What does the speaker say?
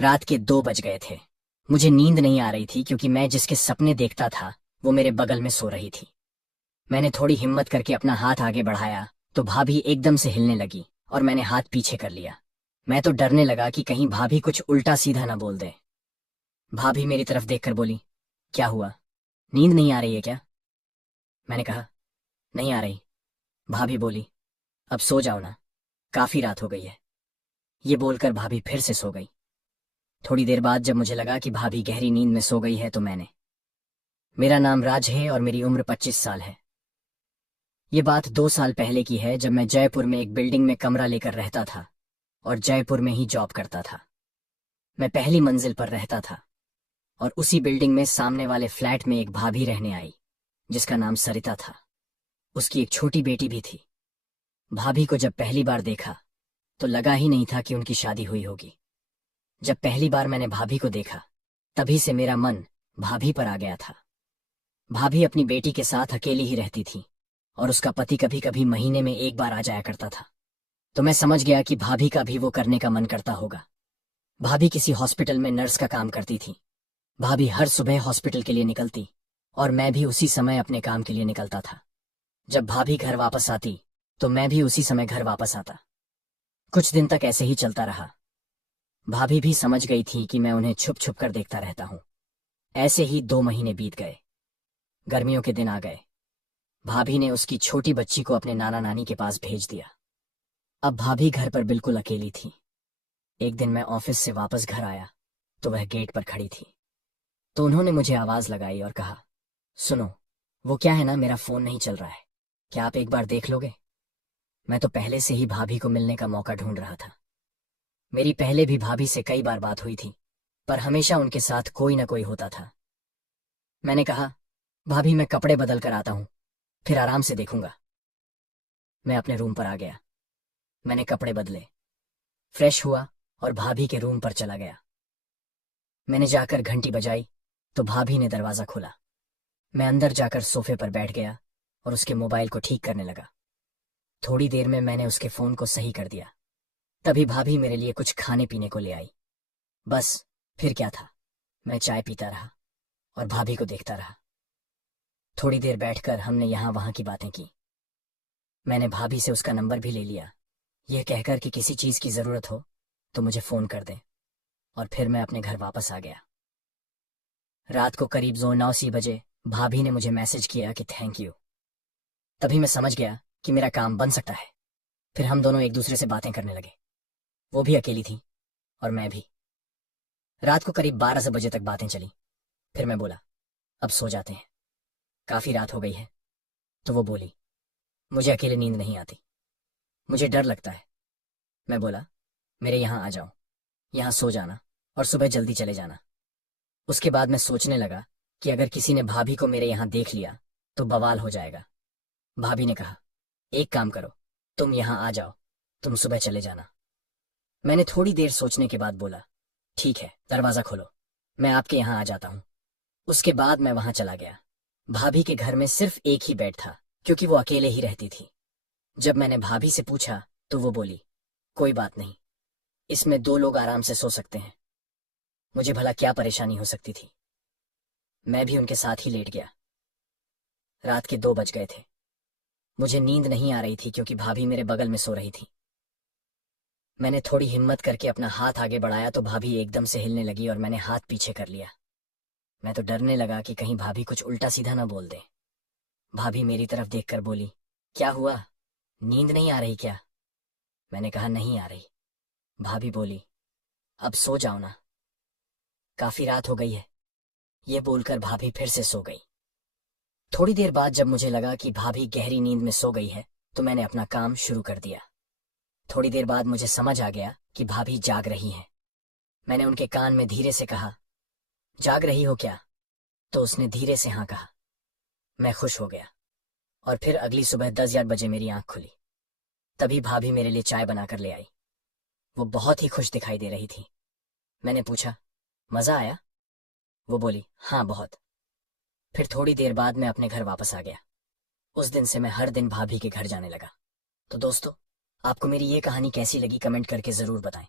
रात के 2 बज गए थे। मुझे नींद नहीं आ रही थी क्योंकि मैं जिसके सपने देखता था वो मेरे बगल में सो रही थी। मैंने थोड़ी हिम्मत करके अपना हाथ आगे बढ़ाया तो भाभी एकदम से हिलने लगी और मैंने हाथ पीछे कर लिया। मैं तो डरने लगा कि कहीं भाभी कुछ उल्टा सीधा ना बोल दे। भाभी मेरी तरफ देखकर बोली, क्या हुआ, नींद नहीं आ रही है क्या? मैंने कहा, नहीं आ रही। भाभी बोली, अब सो जाओ ना, काफी रात हो गई है। ये बोलकर भाभी फिर से सो गई। थोड़ी देर बाद जब मुझे लगा कि भाभी गहरी नींद में सो गई है तो मेरा नाम राज है और मेरी उम्र 25 साल है। ये बात 2 साल पहले की है जब मैं जयपुर में एक बिल्डिंग में कमरा लेकर रहता था और जयपुर में ही जॉब करता था। मैं पहली मंजिल पर रहता था और उसी बिल्डिंग में सामने वाले फ्लैट में एक भाभी रहने आई जिसका नाम सरिता था। उसकी एक छोटी बेटी भी थी। भाभी को जब पहली बार देखा तो लगा ही नहीं था कि उनकी शादी हुई होगी। जब पहली बार मैंने भाभी को देखा तभी से मेरा मन भाभी पर आ गया था। भाभी अपनी बेटी के साथ अकेली ही रहती थी और उसका पति कभी कभी महीने में एक बार आ जाया करता था। तो मैं समझ गया कि भाभी का भी वो करने का मन करता होगा। भाभी किसी हॉस्पिटल में नर्स का काम करती थी। भाभी हर सुबह हॉस्पिटल के लिए निकलती और मैं भी उसी समय अपने काम के लिए निकलता था। जब भाभी घर वापस आती तो मैं भी उसी समय घर वापस आता। कुछ दिन तक ऐसे ही चलता रहा। भाभी भी समझ गई थी कि मैं उन्हें छुप छुप कर देखता रहता हूं। ऐसे ही 2 महीने बीत गए। गर्मियों के दिन आ गए। भाभी ने उसकी छोटी बच्ची को अपने नाना नानी के पास भेज दिया। अब भाभी घर पर बिल्कुल अकेली थी। एक दिन मैं ऑफिस से वापस घर आया तो वह गेट पर खड़ी थी। तो उन्होंने मुझे आवाज लगाई और कहा, सुनो, वो क्या है ना, मेरा फोन नहीं चल रहा है, क्या आप एक बार देख लोगे? मैं तो पहले से ही भाभी को मिलने का मौका ढूंढ रहा था। मेरी पहले भी भाभी से कई बार बात हुई थी पर हमेशा उनके साथ कोई ना कोई होता था। मैंने कहा, भाभी मैं कपड़े बदल कर आता हूं, फिर आराम से देखूंगा। मैं अपने रूम पर आ गया। मैंने कपड़े बदले, फ्रेश हुआ और भाभी के रूम पर चला गया। मैंने जाकर घंटी बजाई तो भाभी ने दरवाजा खोला। मैं अंदर जाकर सोफे पर बैठ गया और उसके मोबाइल को ठीक करने लगा। थोड़ी देर में मैंने उसके फोन को सही कर दिया। तभी भाभी मेरे लिए कुछ खाने पीने को ले आई। बस, फिर क्या था, मैं चाय पीता रहा और भाभी को देखता रहा। थोड़ी देर बैठकर हमने यहाँ वहाँ की बातें की। मैंने भाभी से उसका नंबर भी ले लिया, यह कहकर कि किसी चीज की जरूरत हो तो मुझे फोन कर दे। और फिर मैं अपने घर वापस आ गया। रात को करीब 9-10 बजे भाभी ने मुझे मैसेज किया कि थैंक यू। तभी मैं समझ गया कि मेरा काम बन सकता है। फिर हम दोनों एक दूसरे से बातें करने लगे। वो भी अकेली थी और मैं भी। रात को करीब 12 बजे तक बातें चली। फिर मैं बोला, अब सो जाते हैं, काफी रात हो गई है। तो वो बोली, मुझे अकेले नींद नहीं आती, मुझे डर लगता है। मैं बोला, मेरे यहाँ आ जाओ, यहाँ सो जाना और सुबह जल्दी चले जाना। उसके बाद मैं सोचने लगा कि अगर किसी ने भाभी को मेरे यहाँ देख लिया तो बवाल हो जाएगा। भाभी ने कहा, एक काम करो, तुम यहाँ आ जाओ, तुम सुबह चले जाना। मैंने थोड़ी देर सोचने के बाद बोला, ठीक है, दरवाजा खोलो, मैं आपके यहाँ आ जाता हूँ। उसके बाद मैं वहां चला गया। भाभी के घर में सिर्फ एक ही बेड था क्योंकि वो अकेले ही रहती थी। जब मैंने भाभी से पूछा तो वो बोली, कोई बात नहीं, इसमें 2 लोग आराम से सो सकते हैं। मुझे भला क्या परेशानी हो सकती थी। मैं भी उनके साथ ही लेट गया। रात के 2 बज गए थे। मुझे नींद नहीं आ रही थी क्योंकि भाभी मेरे बगल में सो रही थी। मैंने थोड़ी हिम्मत करके अपना हाथ आगे बढ़ाया तो भाभी एकदम से हिलने लगी और मैंने हाथ पीछे कर लिया। मैं तो डरने लगा कि कहीं भाभी कुछ उल्टा सीधा ना बोल दे। भाभी मेरी तरफ देखकर बोली, क्या हुआ, नींद नहीं आ रही क्या? मैंने कहा, नहीं आ रही। भाभी बोली, अब सो जाओ ना, काफी रात हो गई है। ये बोलकर भाभी फिर से सो गई। थोड़ी देर बाद जब मुझे लगा कि भाभी गहरी नींद में सो गई है तो मैंने अपना काम शुरू कर दिया। थोड़ी देर बाद मुझे समझ आ गया कि भाभी जाग रही हैं। मैंने उनके कान में धीरे से कहा, जाग रही हो क्या? तो उसने धीरे से हाँ कहा। मैं खुश हो गया और फिर अगली सुबह 10 बजे मेरी आंख खुली। तभी भाभी मेरे लिए चाय बनाकर ले आई। वो बहुत ही खुश दिखाई दे रही थी। मैंने पूछा, मजा आया? वो बोली, हाँ बहुत। फिर थोड़ी देर बाद मैं अपने घर वापस आ गया। उस दिन से मैं हर दिन भाभी के घर जाने लगा। तो दोस्तों, आपको मेरी ये कहानी कैसी लगी कमेंट करके जरूर बताएं।